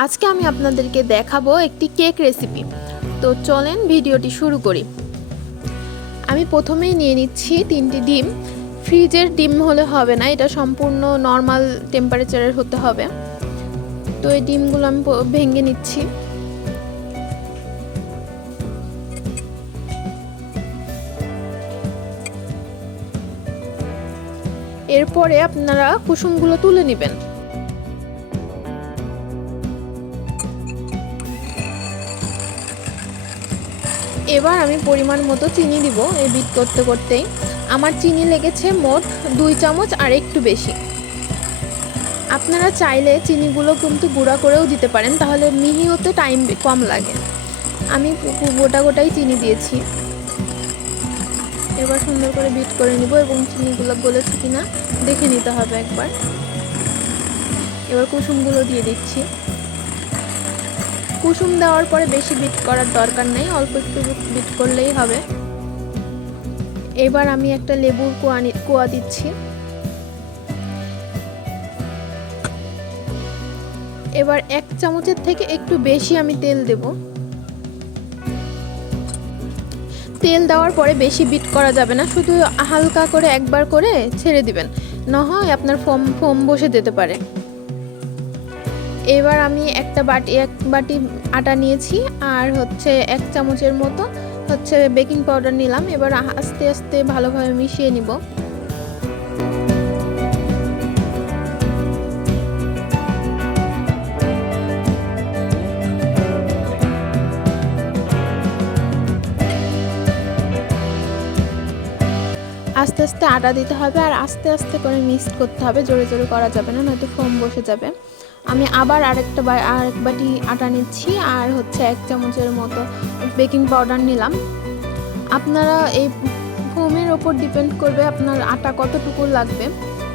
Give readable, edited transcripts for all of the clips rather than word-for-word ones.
আজকে আমি আপনাদেরকে দেখাবো একটি কেক রেসিপি। তো চলেন ভিডিওটি শুরু করি। আমি প্রথমেই নিয়ে নিচ্ছি 3টি ডিম। ফ্রিজের ডিম হলে হবে না, এটা সম্পূর্ণ নর্মাল টেম্পারেচারের হতে হবে। তো এই ডিমগুলো আমি ভেঙে নিচ্ছি। এরপরে আপনারা কুসুমগুলো তুলে নেবেন। এবার আমি পরিমাণ মতো চিনি দিব। এই বিট করতে করতেই আমার চিনি লেগেছে মোট 2 চামচ আর একটু বেশি। আপনারা চাইলে চিনিগুলো কিন্তু গুঁড়া করেও দিতে পারেন, তাহলে মিহি হতে টাইম কম লাগে। আমি গোটাই চিনি দিয়েছি। এবার সুন্দর করে বিট করে নিব এবং চিনিগুলো গলেছে কিনা দেখে নিতে হবে একবার। এবার কুসুমগুলো দিয়ে দিচ্ছি। কুসুম দেওয়ার পরে বেশি বিট করার দরকার নেই, অল্প একটু বিট করলেই হবে। এবার আমি একটা লেবুর কোয়া দিচ্ছি। এবার 1 চামচের থেকে একটু বেশি আমি তেল দেব। তেল দেওয়ার পরে বেশি বিট করা যাবে না, শুধু হালকা করে একবার করে ছেড়ে দিবেন, না হয় আপনার ফোম বসে যেতে পারে। এবার আমি এক বাটি আটা নিয়েছি আর 1 চামচের মতো বেকিং পাউডার নিলাম। এবার আস্তে আস্তে ভালোভাবে মিশিয়ে নিব। আস্তে আস্তে আটা দিতে হবে আর আস্তে আস্তে করে মিক্স করতে হবে, জোরে জোরে করা যাবে না, নয়তো ফোম বসে যাবে। আমি আবার আরেক বাটি আটা নিচ্ছি আর 1 চামচের মতো বেকিং পাউডার নিলাম। আপনারা এই ফোমের ওপর ডিপেন্ড করবে আপনার আটা কতটুকু লাগবে,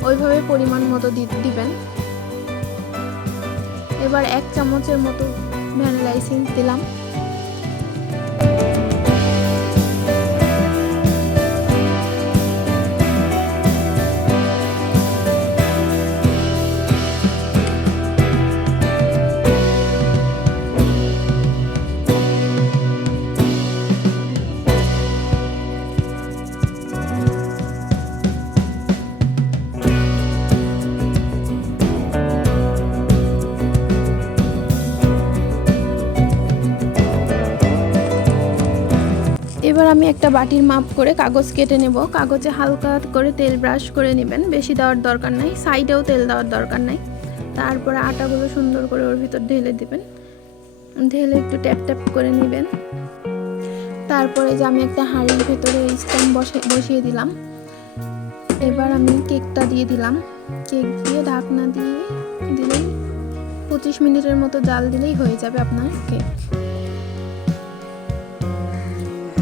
ওইভাবে পরিমাণ মতো দিবেন। এবার 1 চামচের মতো ভ্যানিলা এসেন্স দিলাম। এবার আমি একটা বাটির মাপ করে কাগজ কেটে নেব। কাগজে হালকা করে তেল ব্রাশ করে নেবেন, বেশি দেওয়ার দরকার নাই, সাইডেও তেল দেওয়ার দরকার নাই। তারপরে আটাগুলো সুন্দর করে ওর ভিতর ঢেলে দেবেন, ঢেলে একটু ট্যাপ ট্যাপ করে নেবেন। তারপরে যে আমি একটা হাঁড়ির ভেতরে স্ট্যান্ড বসিয়ে দিলাম। এবার আমি কেকটা দিয়ে দিলাম। কেক দিয়ে ঢাকনা দিয়ে দিলেই 25 মিনিটের মতো জাল দিলেই হয়ে যাবে আপনার কেক।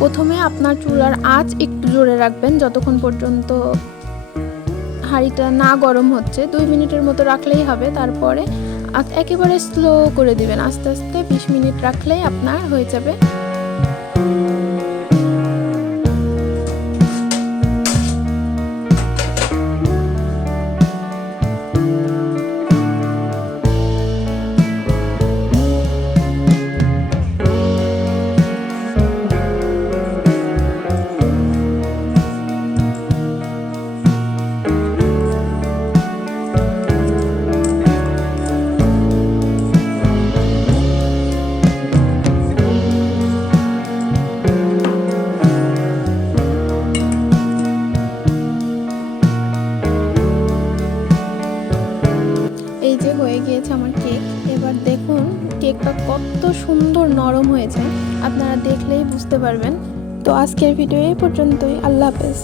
প্রথমে আপনার চুলার আঁচ একটু জোরে রাখবেন যতক্ষণ পর্যন্ত হাঁড়িটা না গরম হচ্ছে। 2 মিনিটের মতো রাখলেই হবে। তারপরে একেবারে স্লো করে দিবেন, আস্তে আস্তে 20 মিনিট রাখলেই আপনার হয়ে যাবে। এই যে হয়ে গিয়েছে আমার কেক। এবার দেখুন কেকটা কত সুন্দর নরম হয়েছে, আপনারা দেখলেই বুঝতে পারবেন। তো আজকের ভিডিও এই পর্যন্তই। আল্লাহ হাফেজ।